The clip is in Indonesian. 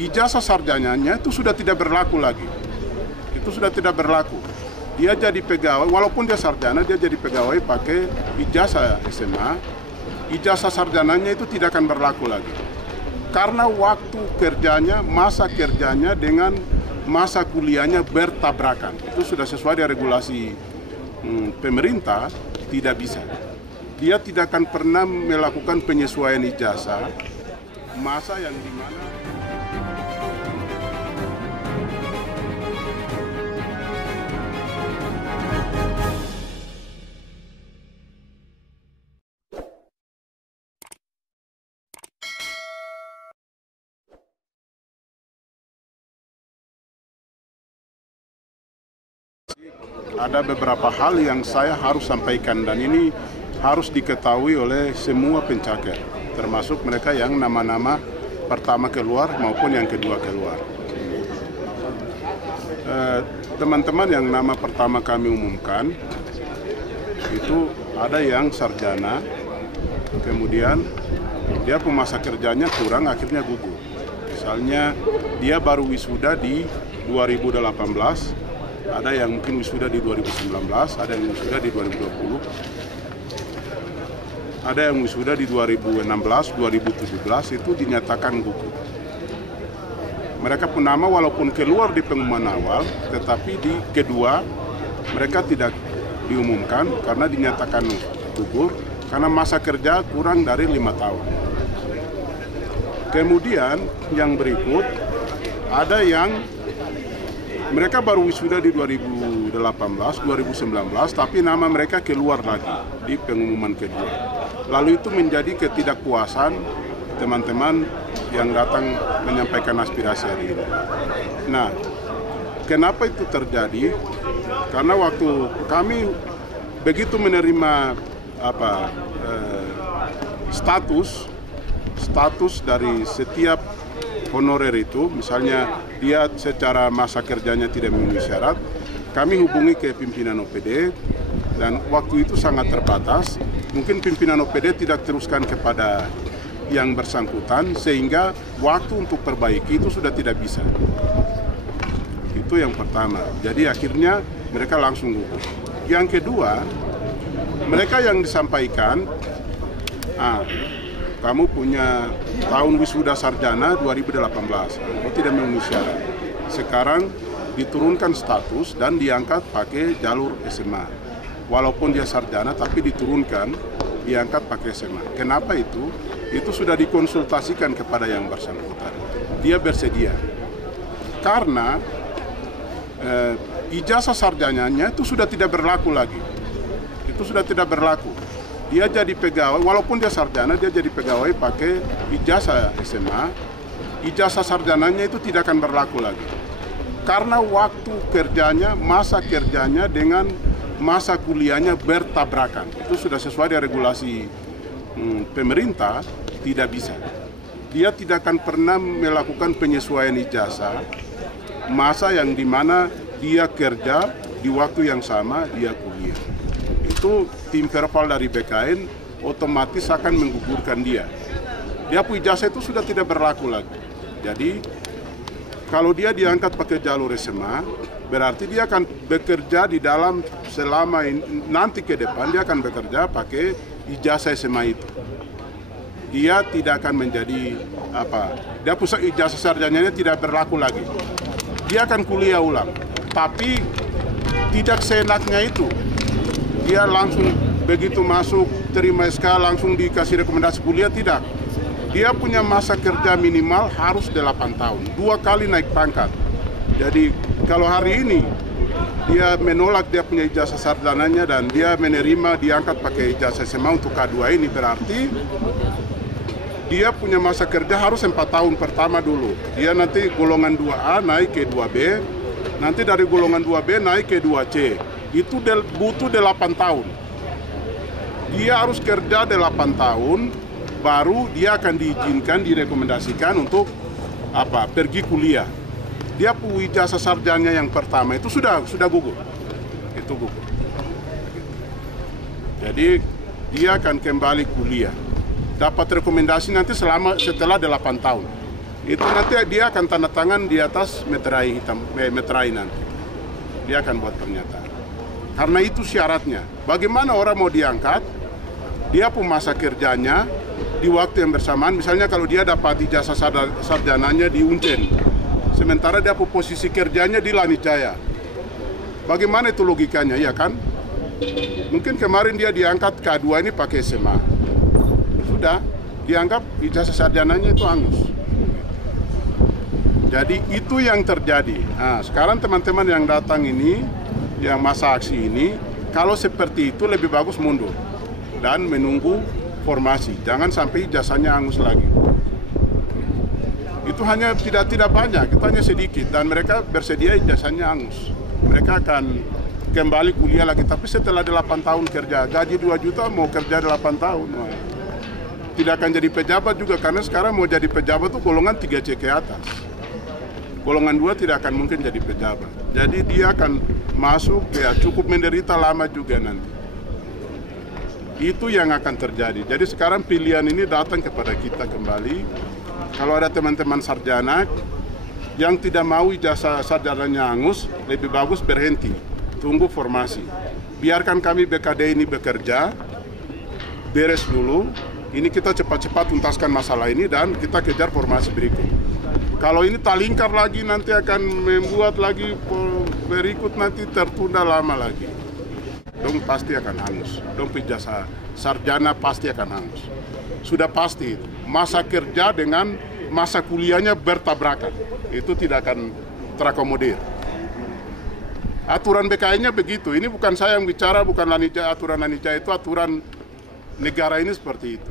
ijazah sarjananya itu sudah tidak berlaku lagi. Itu sudah tidak berlaku. Dia jadi pegawai, walaupun dia sarjana, dia jadi pegawai pakai ijazah SMA. Ijazah sarjananya itu tidak akan berlaku lagi. Karena waktu kerjanya, masa kerjanya dengan masa kuliahnya bertabrakan. Itu sudah sesuai dengan regulasi pemerintah, tidak bisa. Dia tidak akan pernah melakukan penyesuaian ijazah, masa yang dimana ada beberapa hal yang saya harus sampaikan dan ini harus diketahui oleh semua pencaker, termasuk mereka yang nama-nama pertama keluar maupun yang kedua keluar. Teman-teman yang nama pertama kami umumkan itu ada yang sarjana, kemudian dia masa kerjanya kurang, akhirnya gugur. Misalnya dia baru wisuda di 2018, ada yang mungkin wisuda di 2019, ada yang wisuda di 2020, ada yang wisuda di 2016, 2017, itu dinyatakan gugur. Mereka pun nama walaupun keluar di pengumuman awal, tetapi di kedua mereka tidak diumumkan karena dinyatakan gugur, karena masa kerja kurang dari 5 tahun. Kemudian yang berikut, ada yang mereka baru wisuda di 2018, 2019, tapi nama mereka keluar lagi di pengumuman kedua. Lalu itu menjadi ketidakpuasan teman-teman yang datang menyampaikan aspirasi hari ini. Nah, kenapa itu terjadi? Karena waktu kami begitu menerima status dari setiap honorer itu, misalnya dia secara masa kerjanya tidak memenuhi syarat, kami hubungi ke pimpinan OPD dan waktu itu sangat terbatas. Mungkin pimpinan OPD tidak teruskan kepada yang bersangkutan sehingga waktu untuk perbaiki itu sudah tidak bisa. Itu yang pertama. Jadi akhirnya mereka langsung gugur. Yang kedua, mereka yang disampaikan, kamu punya tahun wisuda sarjana 2018, kamu tidak memenuhi syarat. Sekarang diturunkan status dan diangkat pakai jalur SMA. Walaupun dia sarjana tapi diturunkan, diangkat pakai SMA. Kenapa itu? Itu sudah dikonsultasikan kepada yang bersangkutan. Dia bersedia. Karena ijazah sarjananya itu sudah tidak berlaku lagi. Itu sudah tidak berlaku. Dia jadi pegawai, walaupun dia sarjana, dia jadi pegawai pakai ijazah SMA, ijazah sarjananya itu tidak akan berlaku lagi. Karena waktu kerjanya, masa kerjanya dengan masa kuliahnya bertabrakan. Itu sudah sesuai dengan regulasi pemerintah, tidak bisa. Dia tidak akan pernah melakukan penyesuaian ijazah, masa yang dimana dia kerja, di waktu yang sama dia kuliah. Itu tim verbal dari BKN otomatis akan menggugurkan dia. Dia punya ijazah itu sudah tidak berlaku lagi. Jadi kalau dia diangkat pakai jalur SMA, berarti dia akan bekerja di dalam selama nanti ke depan dia akan bekerja pakai ijazah SMA itu. Dia tidak akan menjadi dia pusat ijazah sarjananya tidak berlaku lagi. Dia akan kuliah ulang, tapi tidak seenaknya itu. Dia langsung begitu masuk, terima SK, langsung dikasih rekomendasi kuliah, tidak. Dia punya masa kerja minimal harus 8 tahun, 2 kali naik pangkat. Jadi kalau hari ini dia menolak dia punya ijazah sarjananya dan dia menerima diangkat pakai ijazah SMA untuk K2 ini, berarti dia punya masa kerja harus 4 tahun pertama dulu. Dia nanti golongan 2A naik ke 2B, nanti dari golongan 2B naik ke 2C. Itu butuh 8 tahun. Dia harus kerja 8 tahun, baru dia akan diizinkan, direkomendasikan untuk pergi kuliah. Dia punya ijazah sarjana yang pertama itu sudah gugur. Itu gugur. Jadi dia akan kembali kuliah. Dapat rekomendasi nanti setelah 8 tahun. Itu nanti dia akan tanda tangan di atas meterai hitam, meterai nanti. Dia akan buat pernyataan. Karena itu syaratnya. Bagaimana orang mau diangkat, dia pun masa kerjanya di waktu yang bersamaan. Misalnya kalau dia dapat ijazah sarjananya di Uncen, sementara dia posisi kerjanya di Lanijaya. Bagaimana itu logikanya, ya kan? Mungkin kemarin dia diangkat K2 ini pakai SMA. Sudah, dianggap ijazah sarjananya itu hangus. Jadi itu yang terjadi. Nah, sekarang teman-teman yang datang ini, yang masa aksi ini, kalau seperti itu lebih bagus mundur dan menunggu formasi. Jangan sampai ijazahnya hangus lagi. Itu hanya tidak banyak, itu hanya sedikit, dan mereka bersedia ijazahnya hangus. Mereka akan kembali kuliah lagi, tapi setelah 8 tahun kerja, gaji 2 juta mau kerja 8 tahun. Wah. Tidak akan jadi pejabat juga, karena sekarang mau jadi pejabat tuh golongan 3C ke atas. Golongan 2 tidak akan mungkin jadi pejabat. Jadi dia akan masuk, ya cukup menderita lama juga nanti. Itu yang akan terjadi. Jadi sekarang pilihan ini datang kepada kita kembali. Kalau ada teman-teman sarjana yang tidak mau ijazah sarjananya hangus, lebih bagus berhenti. Tunggu formasi. Biarkan kami BKD ini bekerja, beres dulu. Ini kita cepat-cepat tuntaskan masalah ini dan kita kejar formasi berikut. Kalau ini tak lingkar lagi, nanti akan membuat lagi berikut, nanti tertunda lama lagi. Dong pasti akan hangus. Dong ijazah sarjana pasti akan hangus. Sudah pasti itu. Masa kerja dengan masa kuliahnya bertabrakan. Itu tidak akan terakomodir. Aturan BKN-nya begitu. Ini bukan saya yang bicara, bukan Lanijaya, aturan Lanijaya itu aturan negara ini seperti itu.